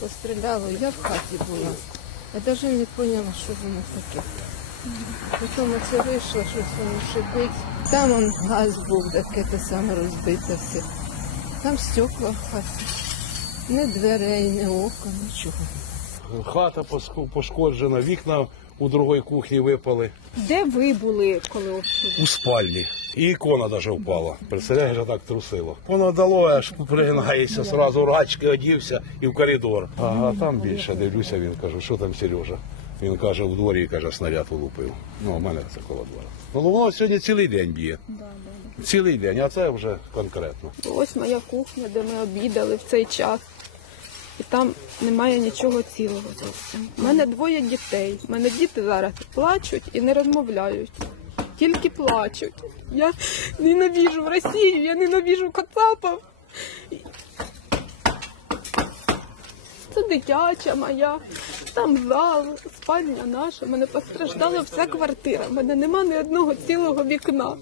Постріляло, я в хаті була. Я навіть не поняла, що воно таке. Потім оце вийшло, щось воно шипить. Там он газ був, таке те саме розбите все. Там стекла в хаті. Ні дверей, ні окон, нічого. Хата пошкоджена, вікна у другій кухні випали. Де ви були, коли обстріл? У спальні. І ікона навіть впала. Представляєш, так трусило. Воно дало, аж пригинається, сразу рачки одівся і в коридор. А там більше дивлюся, він каже, що там Сережа? Він каже, в дворі каже, снаряд улупив. Ну, у мене це коло двора. Ну, воно сьогодні цілий день б'є. Цілий день, а це вже конкретно. Ось моя кухня, де ми обідали в цей час. І там немає нічого цілого. У мене двоє дітей. У мене діти зараз плачуть і не розмовляють. Тільки плачуть. Я ненавіжу Росію, я ненавіжу Кацапов. Це дитяча моя, там зал, спальня наша. Мене постраждала вся квартира. У мене нема ні одного цілого вікна.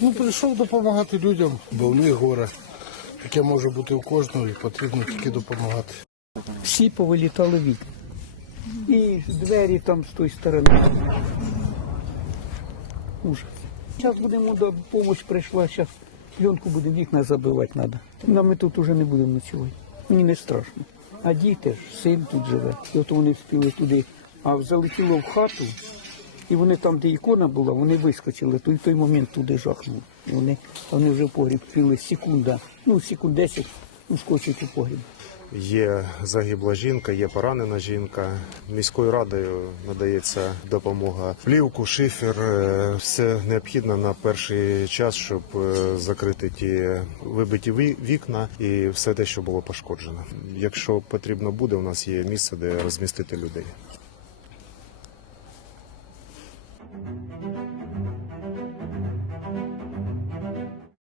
Ну, прийшов допомагати людям, бо в них горе. Таке може бути у кожного і потрібно тільки допомагати. всі повилітали вікна. І двері там з тої сторони. Ужас. Зараз будемо до допомога прийшла, зараз пленку буде вікна забивати треба. Нам ми тут уже не будемо ночувати. Мені не страшно. А діти ж, син тут живе. І от вони встигли туди, а залетіло в хату, і вони там, де ікона була, вони вискочили, то в той момент туди жахнув. І вони, вони вже в погріб впіли секунда, ну секунд 10, ну у погріб. Є загибла жінка, є поранена жінка. Міською радою надається допомога. Плівку, шифер, е, все необхідне на перший час, щоб е, закрити ті вибиті ві- вікна і все те, що було пошкоджено. Якщо потрібно буде, у нас є місце, де розмістити людей.